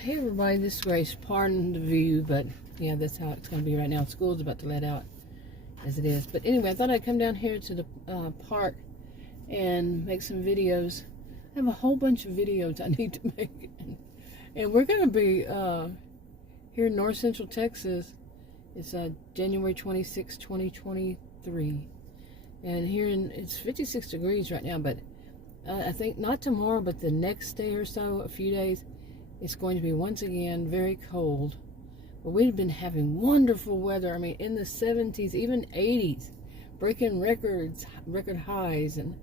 Hey everybody, this is Grace. Pardon the view, but yeah, that's how it's going to be right now. School's about to let out as it is. But anyway, I thought I'd come down here to the park and make some videos. I have a whole bunch of videos I need to make. And we're going to be here in North Central Texas. It's January 26, 2023. And here it's 56 degrees right now, but I think not tomorrow, but the next day or so, a few days, it's going to be once again very cold. But we've been having wonderful weather. I mean, in the 70s, even 80s, breaking record highs. And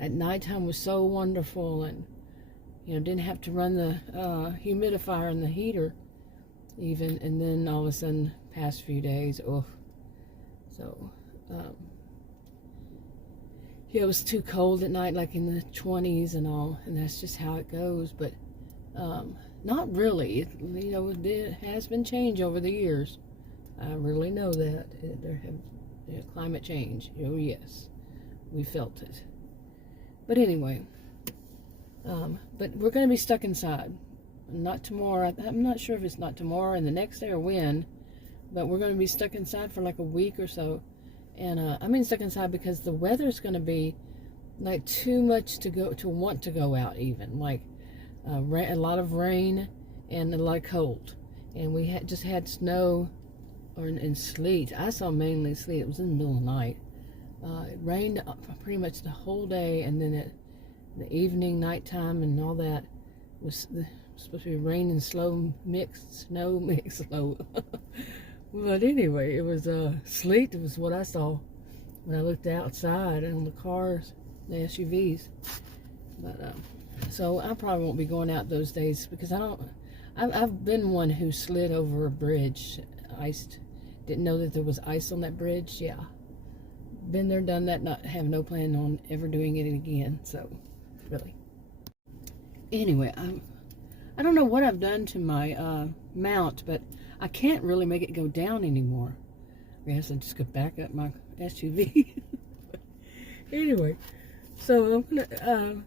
at nighttime was so wonderful. And, you know, didn't have to run the humidifier and the heater even. And then all of a sudden, past few days, So, yeah, it was too cold at night, like in the 20s and all. And that's just how it goes. But not really. You know, it has been change over the years. I really know that. There have climate change. Oh, yes. We felt it. But anyway, but we're going to be stuck inside. Not tomorrow. I'm not sure if it's not tomorrow and the next day or when, but we're going to be stuck inside for like a week or so. And I mean stuck inside because the weather's going to be like too much to want to go out even. Like, a lot of rain and a lot of cold, and we just had snow and sleet. I saw mainly sleet. It was in the middle of the night. It rained pretty much the whole day, and then at the evening, nighttime, and all that was supposed to be rain and snow mixed. But anyway, it was sleet. It was what I saw when I looked outside on the cars, the SUVs. But so I probably won't be going out those days because I've been one who slid over a bridge, iced. Didn't know that there was ice on that bridge. Yeah, been there, done that. Not have no plan on ever doing it again. So, really. Anyway, I don't know what I've done to my mount, but I can't really make it go down anymore. I guess I just could back up my SUV. Anyway, so I'm gonna.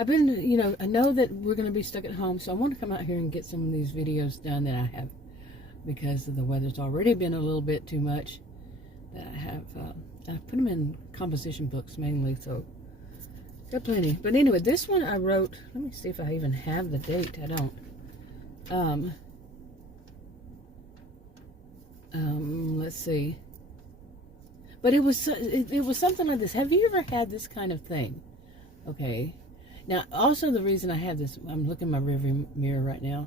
I've been, you know, I know that we're going to be stuck at home, so I want to come out here and get some of these videos done that I have, because the weather's already been a little bit too much. That I put them in composition books mainly, so got plenty. But anyway, this one I wrote, let me see if I even have the date. I don't. Let's see. But it was something like this. Have you ever had this kind of thing? Okay. Now, also the reason I have this, I'm looking in my rearview mirror right now,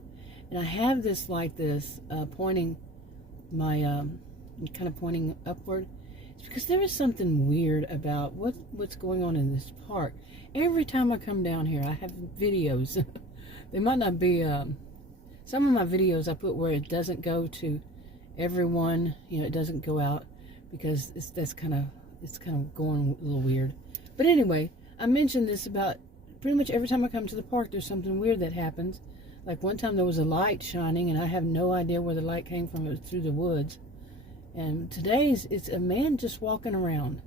and I have this like this, pointing my, kind of pointing upward. It's because there is something weird about what's going on in this park. Every time I come down here, I have videos. They might not be, some of my videos I put where it doesn't go to everyone, you know, it doesn't go out, because it's kind of going a little weird. But anyway, I mentioned this about pretty much every time I come to the park, there's something weird that happens. Like one time there was a light shining, and I have no idea where the light came from. It was through the woods. And today's, it's a man just walking around,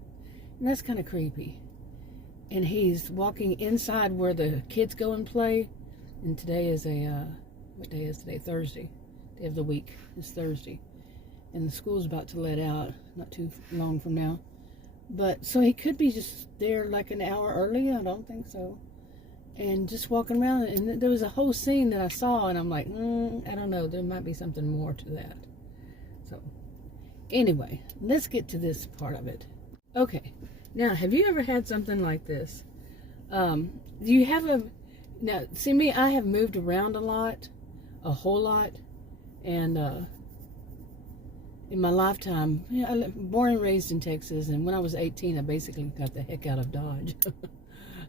and that's kind of creepy. And he's walking inside where the kids go and play. And today is what day is today? Thursday. Day of the week is Thursday. And the school's about to let out, not too long from now. But, so he could be just there like an hour early. I don't think so. And just walking around, and there was a whole scene that I saw, and I'm like, I don't know, there might be something more to that. So, anyway, let's get to this part of it. Okay, now, have you ever had something like this? Do you have now, see me, I have moved around a whole lot, and in my lifetime, you know, I born and raised in Texas, and when I was 18, I basically got the heck out of Dodge.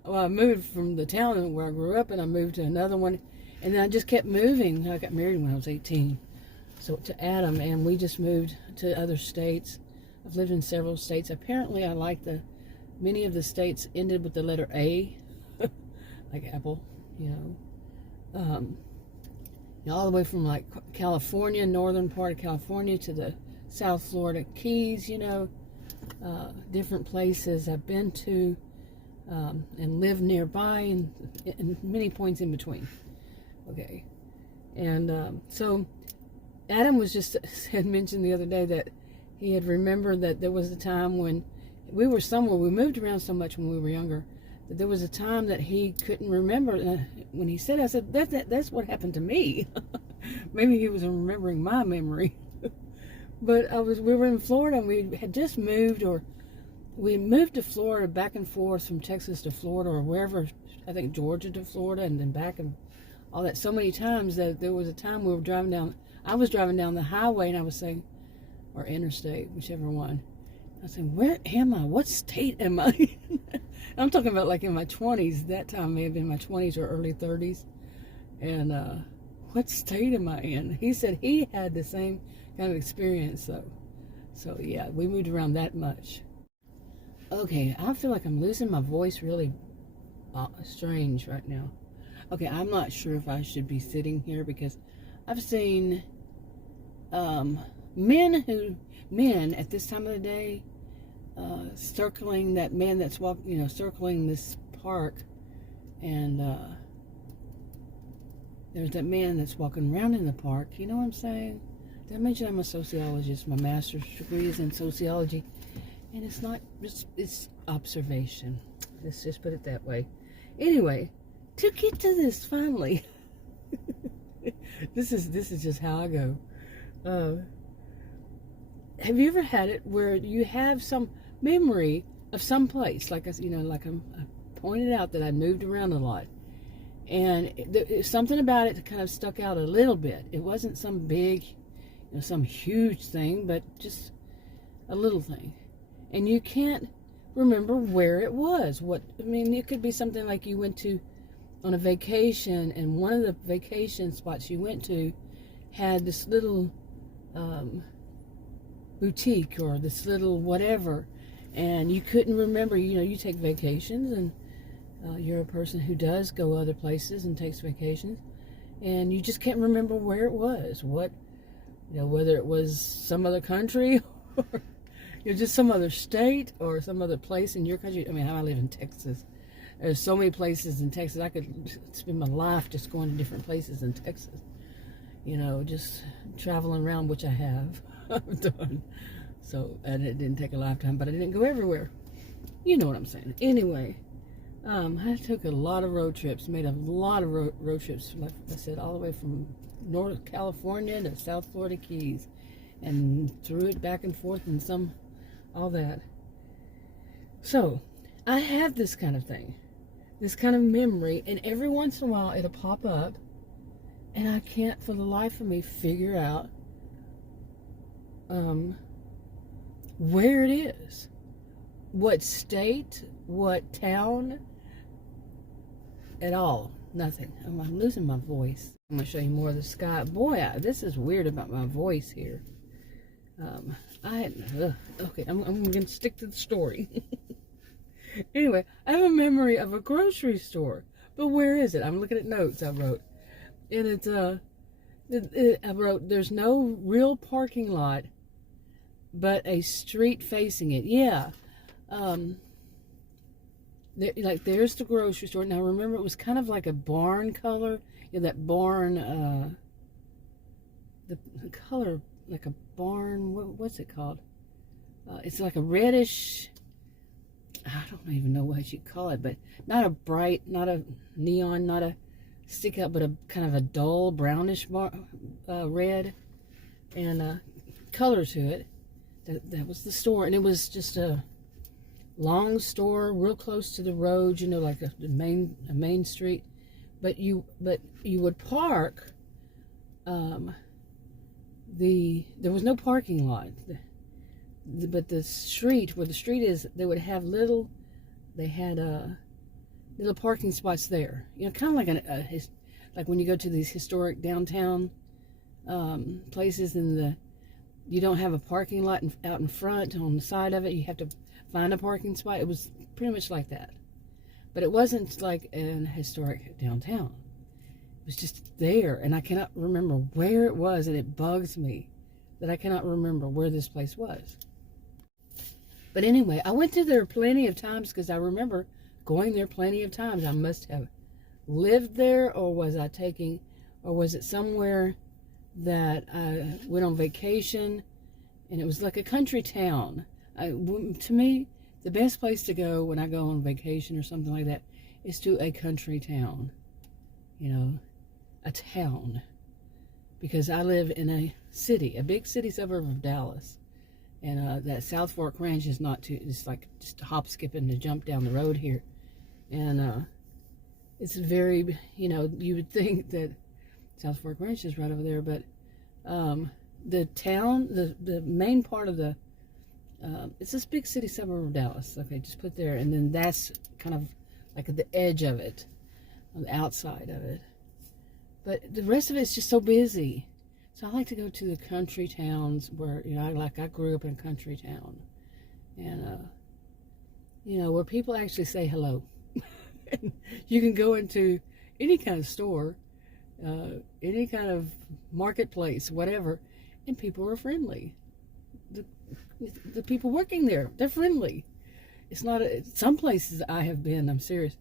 Well, I moved from the town where I grew up, and I moved to another one, and then I just kept moving. I got married when I was 18, so to Adam, and we just moved to other states. I've lived in several states. Apparently, I like many of the states ended with the letter A, like Apple, you know. All the way from like California, northern part of California, to the South Florida Keys, you know, different places I've been to. And live nearby, and many points in between. Okay. And so Adam was just had mentioned the other day that he had remembered that there was a time when we were somewhere, we moved around so much when we were younger, that there was a time that he couldn't remember. And when he said, I said, that's what happened to me. Maybe he was remembering my memory. But we were in Florida, and we had just moved, or we moved to Florida, back and forth from Texas to Florida, or wherever, I think Georgia to Florida, and then back, and all that so many times that there was a time we were driving down, I was driving down the highway, and I was saying, or interstate, whichever one. I was saying, where am I? What state am I in? I'm talking about like in my 20s. That time may have been my 20s or early 30s. And what state am I in? He said he had the same kind of experience. So yeah, we moved around that much. Okay, I feel like I'm losing my voice really strange right now. Okay, I'm not sure if I should be sitting here, because I've seen men at this time of the day circling that man that's walking, circling this park, and there's that man that's walking around in the park. You know what I'm saying? Did I mention I'm a sociologist? My master's degree is in sociology, and it's not just, it's observation. Let's just put it that way. Anyway, to get to this finally, this is just how I go. Have you ever had it where you have some memory of some place, like I pointed out that I moved around a lot, and something about it kind of stuck out a little bit. It wasn't some big, some huge thing, but just a little thing, and you can't remember where it was. It could be something like you went to on a vacation, and one of the vacation spots you went to had this little boutique, or this little whatever, and you couldn't remember. You take vacations, and you're a person who does go other places and takes vacations, and you just can't remember where it was, whether it was some other country or just some other state or some other place in your country. I live in Texas. There's so many places in Texas. I could spend my life just going to different places in Texas, just traveling around, which I have done. So, and it didn't take a lifetime, but I didn't go everywhere. You know what I'm saying. Anyway, I took a lot of road trips, made a lot of road trips, like I said, all the way from North California to South Florida Keys, and threw it back and forth, and all that. So, I have this kind of thing, this kind of memory, and every once in a while it'll pop up, and I can't for the life of me figure out where it is, what state, what town, at all. Nothing. I'm losing my voice. I'm going to show you more of the sky. Boy, this is weird about my voice here. Okay, I'm going to stick to the story. Anyway, I have a memory of a grocery store, but where is it? I'm looking at notes I wrote, and it's I wrote, there's no real parking lot, but a street facing it. Yeah. There's the grocery store. Now remember, it was kind of like a barn color. That barn, the color like a barn. What's it called? It's like a reddish. I don't even know what you call it, but not a bright, not a neon, not a stick out, but a kind of a dull brownish red, and color to it. That was the store, and it was just a long store, real close to the road, like a main street. But you would park. There was no parking lot, but the street, where the street is, they would have little parking spots there. Kind of like like when you go to these historic downtown places, and you don't have a parking lot out in front on the side of it. You have to find a parking spot. It was pretty much like that. But it wasn't like an historic downtown. It was just there, and I cannot remember where it was, and it bugs me that I cannot remember where this place was. But anyway, I went there plenty of times, because I remember going there plenty of times. I must have lived there, or was I taking or was it somewhere that I went on vacation and it was like a country town? To me, the best place to go when I go on vacation or something like that is to a country town, you know, a town, because I live in a city, a big city suburb of Dallas, and that South Fork Ranch is not too, it's like just a hop, skip, and a jump down the road here, and it's very, you know, you would think that South Fork Ranch is right over there, but the town, the main part of the, it's this big city suburb of Dallas. Okay, just put there, and then that's kind of like at the edge of it, on the outside of it. But the rest of it's just so busy. So I like to go to the country towns where, you know, I grew up in a country town, and you know, where people actually say hello. And you can go into any kind of store, any kind of marketplace, whatever, and people are friendly. The people working there, they're friendly. It's not some places I have been, I'm serious,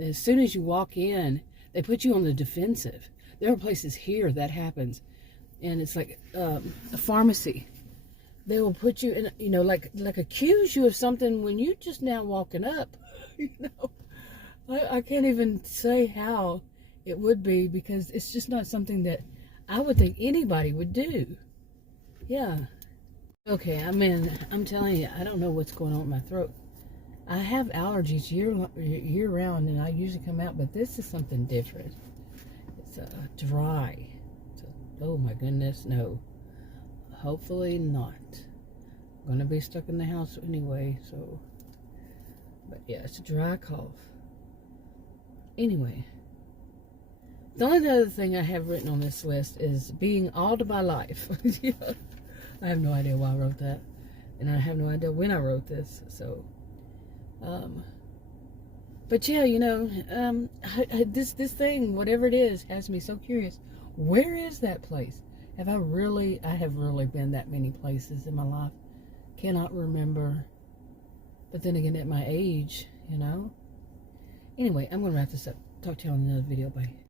as soon as you walk in, they put you on the defensive. There are places here that happens, and it's like a pharmacy. They will put you in, you know, like accuse you of something when you just now walking up. You know, I can't even say how it would be, because it's just not something that I would think anybody would do. Yeah. Okay, I mean, I'm telling you, I don't know what's going on with my throat. I have allergies year round, and I usually come out, but this is something different. It's dry. Oh my goodness, no. Hopefully not. I'm going to be stuck in the house anyway, so. But yeah, it's a dry cough. Anyway. The only other thing I have written on this list is being all to my life. Yeah. I have no idea why I wrote that. And I have no idea when I wrote this, so. But yeah, you know, this thing, whatever it is, has me so curious. Where is that place? I have really been that many places in my life. Cannot remember. But then again, at my age, you know. Anyway, I'm going to wrap this up. Talk to you on another video. Bye.